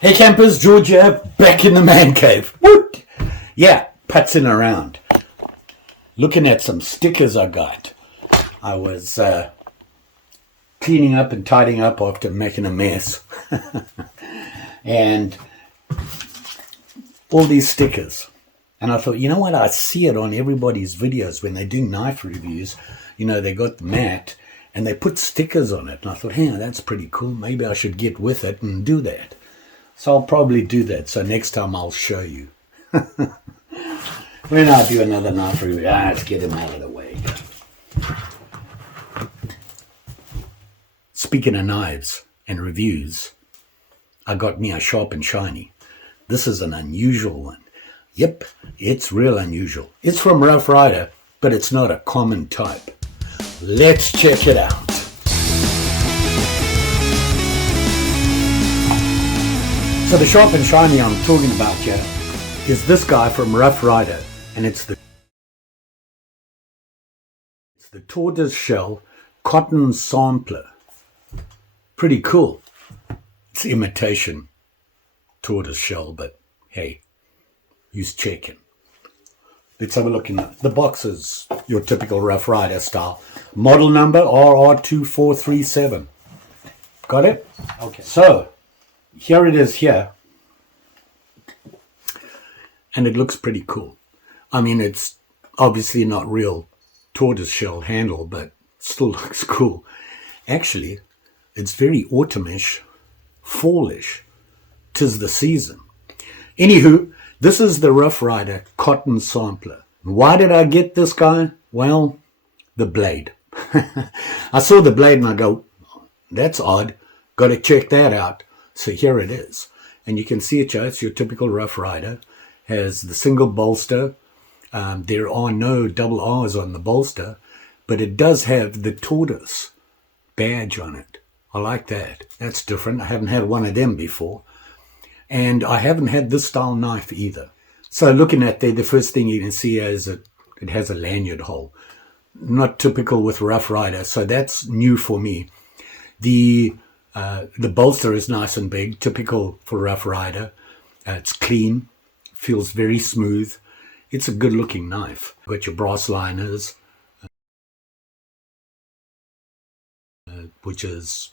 Hey campers, George here, back in the man cave. Woot! Yeah, putzing around. Looking at some stickers I got. I was cleaning up and tidying up after making a mess. And all these stickers. And I thought, you know what, I see it on everybody's videos when they do knife reviews. You know, they got the mat and they put stickers on it. And I thought, hey, that's pretty cool. Maybe I should get with it and do that. So I'll probably do that. So next time I'll show you. When I do another knife review, let's get him out of the way. Speaking of knives and reviews, I got me a sharp and shiny. This is an unusual one. Yep, it's real unusual. It's from Rough Ryder, but it's not a common type. Let's check it out. So the sharp and shiny I'm talking about here is this guy from Rough Ryder, and it's the Tortoise shell cotton sampler. Pretty cool. It's imitation tortoise shell, but hey, who's checking? Let's have a look in the box. Is your typical Rough Ryder style. Model number RR2437. Got it? Okay. So here it is here. And it looks pretty cool. I mean, it's obviously not real tortoise shell handle, but still looks cool. Actually, it's very autumnish, fallish. 'Tis the season. Anywho, this is the Rough Ryder cotton sampler. Why did I get this guy? Well, the blade. I saw the blade and I go, that's odd. Got to check that out. So here it is. And you can see it, it's your typical Rough Ryder. Has the single bolster. There are no double R's on the bolster, but it does have the tortoise badge on it. I like that. That's different. I haven't had one of them before. And I haven't had this style knife either. So looking at there, the first thing you can see is it has a lanyard hole. Not typical with Rough Ryder, so that's new for me. The bolster is nice and big, typical for Rough Ryder. It's clean, feels very smooth. It's a good looking knife. Got your brass liners, which is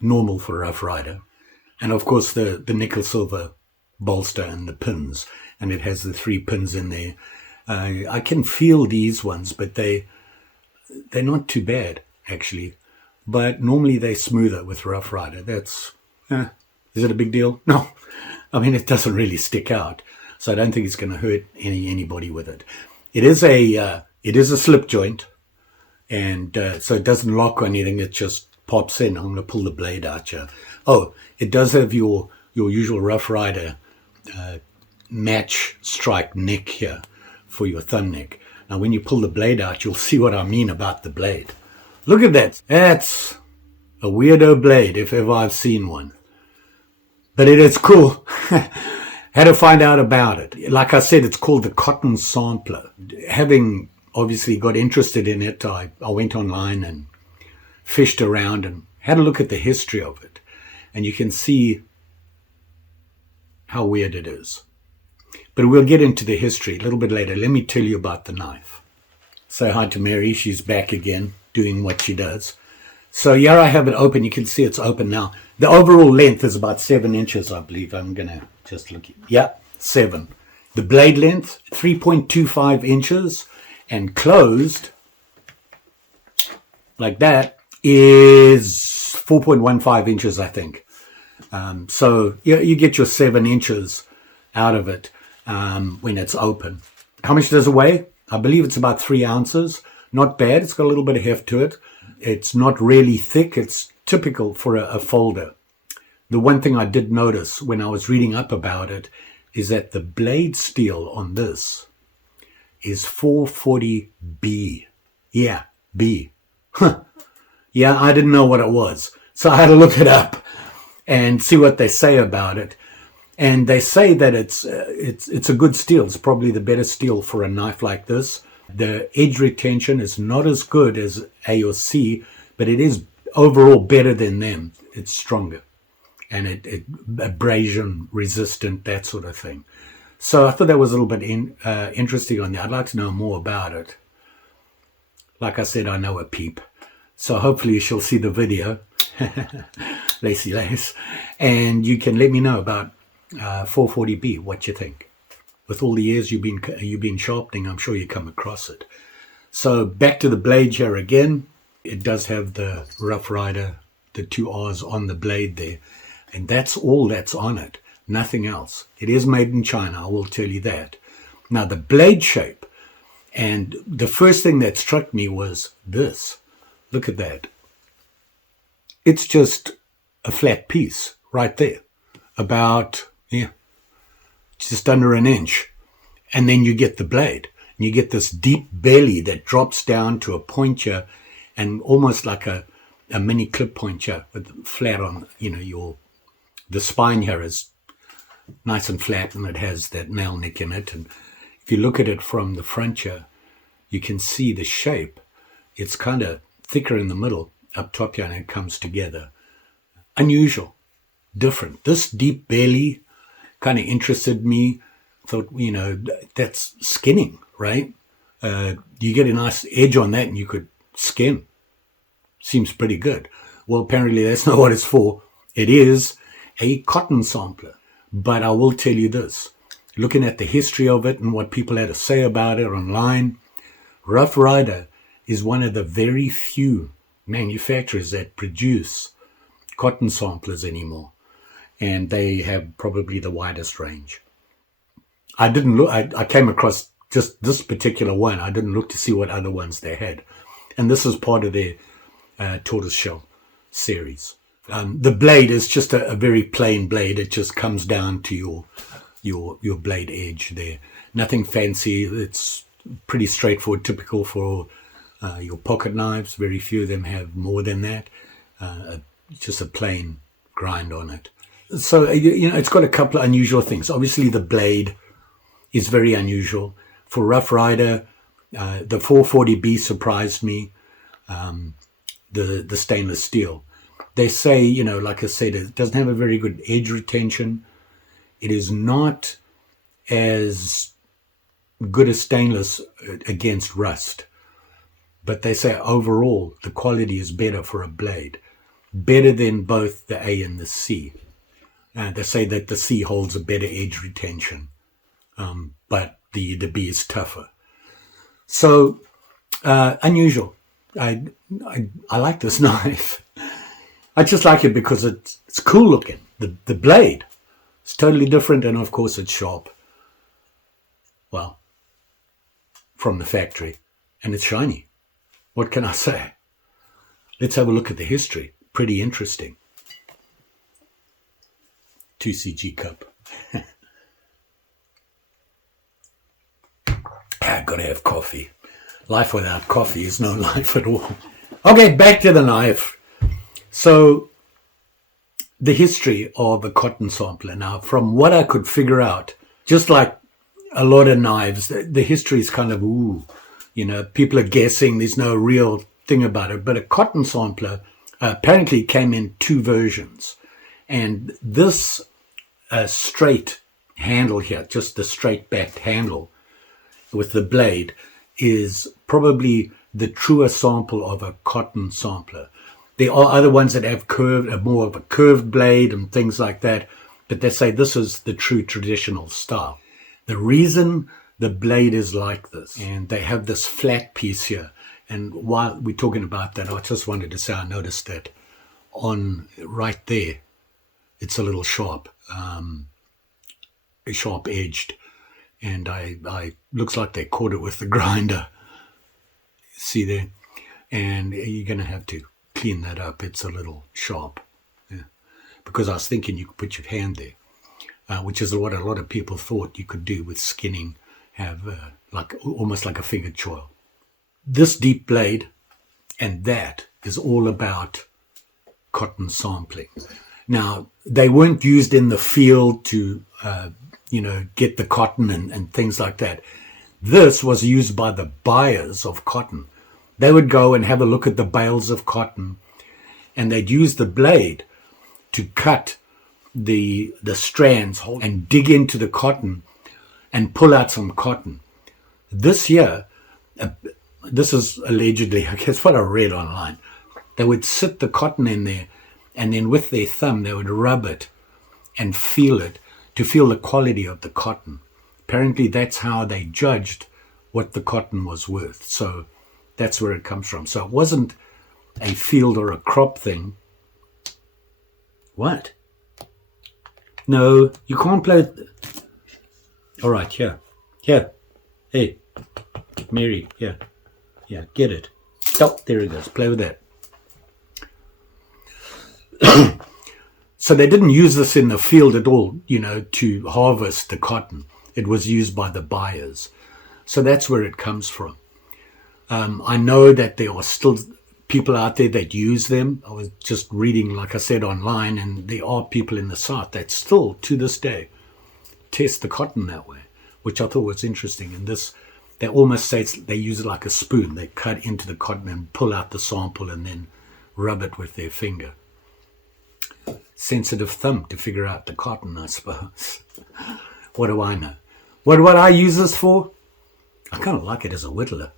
normal for Rough Ryder. And of course the nickel silver bolster and the pins. And it has the 3 pins in there. I can feel these ones, but they're not too bad, actually. But normally they're smoother with Rough Ryder. That's, is it a big deal? No. I mean, it doesn't really stick out. So I don't think it's going to hurt anybody with it. It is a slip joint. And so it doesn't lock or anything. It just pops in. I'm going to pull the blade out here. Oh, it does have your usual Rough Ryder match strike neck here for your thumb neck. Now, when you pull the blade out, you'll see what I mean about the blade. Look at that. That's a weirdo blade, if ever I've seen one. But it is cool. Had to find out about it. Like I said, it's called the cotton sampler. Having obviously got interested in it, I went online and fished around and had a look at the history of it. And you can see how weird it is. But we'll get into the history a little bit later. Let me tell you about the knife. Say hi to Mary. She's back again doing what she does. So here I have it open. You can see it's open now. The overall length is about 7 inches, I believe. I'm going to just look. Yeah, 7. The blade length, 3.25 inches. And closed, like that, is 4.15 inches, I think. So you get your 7 inches out of it when it's open. How much does it weigh? I believe it's about 3 ounces. Not bad. It's got a little bit of heft to it. It's not really thick. It's typical for a folder. The one thing I did notice when I was reading up about it is that the blade steel on this is 440B. Yeah, B. Huh. Yeah, I didn't know what it was. So I had to look it up and see what they say about it. And they say that it's a good steel. It's probably the better steel for a knife like this. The edge retention is not as good as A or C, but it is overall better than them. It's stronger. and it abrasion resistant, that sort of thing. So I thought that was a little bit interesting on there. I'd like to know more about it. Like I said, I know a peep. So hopefully she'll see the video, Lacey Lace, and you can let me know about 440B, what you think. With all the years you've been sharpening, I'm sure you come across it. So back to the blade here again. It does have the Rough Ryder, the 2 R's on the blade there, and that's all that's on it, nothing else. It is made in China, I will tell you that. Now the blade shape, and the first thing that struck me was this. Look at that. It's just a flat piece right there, about, just under an inch. And then you get the blade. And you get this deep belly that drops down to a point here, and almost like a mini clip point here, with flat on, the spine here is nice and flat, and it has that nail nick in it. And if you look at it from the front here, you can see the shape. It's kind of thicker in the middle, up top here, and it comes together. Unusual, different. This deep belly kind of interested me. Thought, that's skinning, right? You get a nice edge on that and you could skin. Seems pretty good. Well, apparently that's not what it's for. It is a cotton sampler. But I will tell you this, looking at the history of it and what people had to say about it online, Rough Ryder is one of the very few manufacturers that produce cotton samplers anymore. And they have probably the widest range. I didn't look, I came across just this particular one. I didn't look to see what other ones they had. And this is part of their tortoise shell series. The blade is just a very plain blade. It just comes down to your blade edge there. Nothing fancy. It's pretty straightforward, typical for your pocket knives. Very few of them have more than that. Just a plain grind on it. So, it's got a couple of unusual things. Obviously, the blade is very unusual. For Rough Ryder, the 440B surprised me, the stainless steel. They say, like I said, it doesn't have a very good edge retention. It is not as good as stainless against rust. But they say overall, the quality is better for a blade. Better than both the A and the C. They say that the C holds a better edge retention, but the B is tougher. So, unusual. I like this knife. I just like it because it's cool looking. The blade is totally different, and of course it's sharp. Well, from the factory, and it's shiny. What can I say? Let's have a look at the history. Pretty interesting. 2cg cup. I've got to have coffee. Life without coffee is no life at all. Okay, back to the knife. So, the history of a cotton sampler. Now, from what I could figure out, just like a lot of knives, the history is kind of, people are guessing. There's no real thing about it. But a cotton sampler apparently came in 2 versions. And this straight handle here, just the straight backed handle with the blade, is probably the truer sample of a cotton sampler. There are other ones that have more of a curved blade and things like that, but they say this is the true traditional style. The reason the blade is like this, and they have this flat piece here, and while we're talking about that, I just wanted to say I noticed that on right there, it's a little sharp, sharp edged, and I looks like they caught it with the grinder. See there? And you're going to have to clean that up. It's a little sharp. Yeah. Because I was thinking you could put your hand there, which is what a lot of people thought you could do with skinning, have almost like a finger choil. This deep blade and that is all about cotton sampling. Now, they weren't used in the field to, get the cotton and things like that. This was used by the buyers of cotton. They would go and have a look at the bales of cotton, and they'd use the blade to cut the strands and dig into the cotton and pull out some cotton. This year, this is allegedly, I guess what I read online, they would sit the cotton in there and then with their thumb they would rub it and feel it to feel the quality of the cotton. Apparently that's how they judged what the cotton was worth. So that's where it comes from. So it wasn't a field or a crop thing. What? No, you can't play. All right, here. Hey, Mary, here. Yeah, get it. Oh, there it goes. Play with that. So they didn't use this in the field at all, to harvest the cotton. It was used by the buyers. So that's where it comes from. I know that there are still people out there that use them. I was just reading, like I said, online, and there are people in the South that still, to this day, test the cotton that way, which I thought was interesting. And this, they almost say they use it like a spoon. They cut into the cotton and pull out the sample and then rub it with their finger. Sensitive thumb to figure out the cotton, I suppose. What do I know? What do I use this for? I kind of like it as a whittler.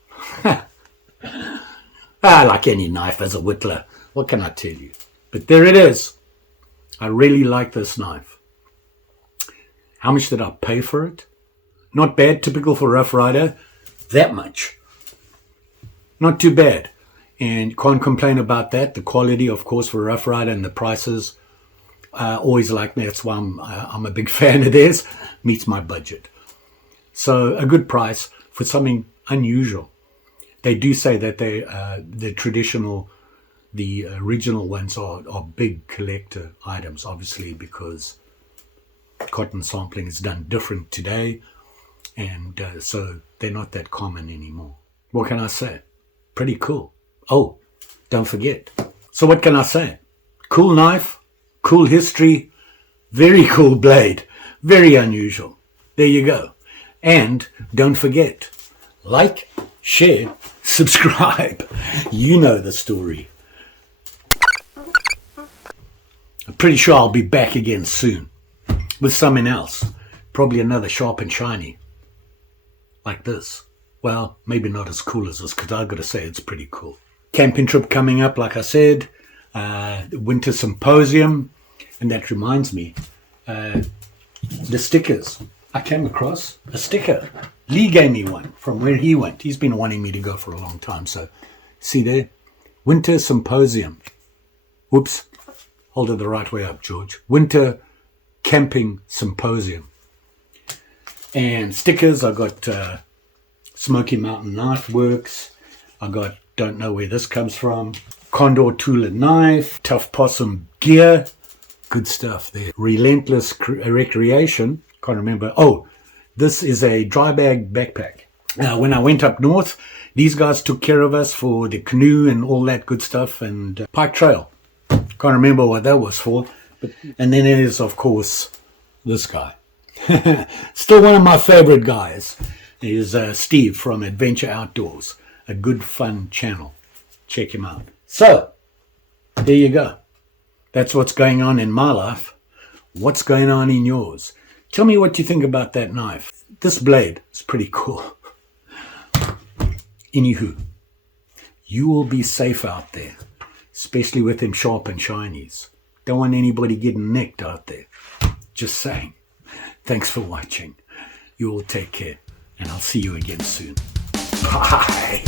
I like any knife as a whittler. What can I tell you? But there it is. I really like this knife. How much did I pay for it? Not bad, typical for Rough Rider. That much. Not too bad. And can't complain about that. The quality, of course, for Rough Rider and the prices, always like me. That's why I'm a big fan of theirs. Meets my budget. So a good price for something unusual. They do say that the original ones are big collector items, obviously, because cotton sampling is done different today, and so they're not that common anymore. What can I say? Pretty cool. Oh, don't forget. So what can I say? Cool knife, cool history, very cool blade, very unusual. There you go. And don't forget, like, share, subscribe. You know the story. I'm pretty sure I'll be back again soon with something else. Probably another sharp and shiny. Like this. Well, maybe not as cool as this, because I've got to say it's pretty cool. Camping trip coming up, like I said. Winter symposium. And that reminds me, the stickers. I came across a sticker. Lee gave me one from where he went. He's been wanting me to go for a long time. So, see there? Winter Symposium. Whoops. Hold it the right way up, George. Winter Camping Symposium. And stickers, I got Smoky Mountain Knife Works. I got, don't know where this comes from, Condor Tool and Knife, Tough Possum Gear. Good stuff there. Relentless Recreation. Can't remember. Oh, this is a dry bag backpack. When I went up north, these guys took care of us for the canoe and all that good stuff, and Pike Trail. Can't remember what that was for. And then it is, of course, this guy. Still one of my favorite guys is Steve from Adventure Outdoors. A good, fun channel. Check him out. So, there you go. That's what's going on in my life. What's going on in yours? Tell me what you think about that knife. This blade is pretty cool. Anywho, you will be safe out there, especially with them sharp and shinies. Don't want anybody getting nicked out there. Just saying. Thanks for watching. You all take care, and I'll see you again soon. Bye.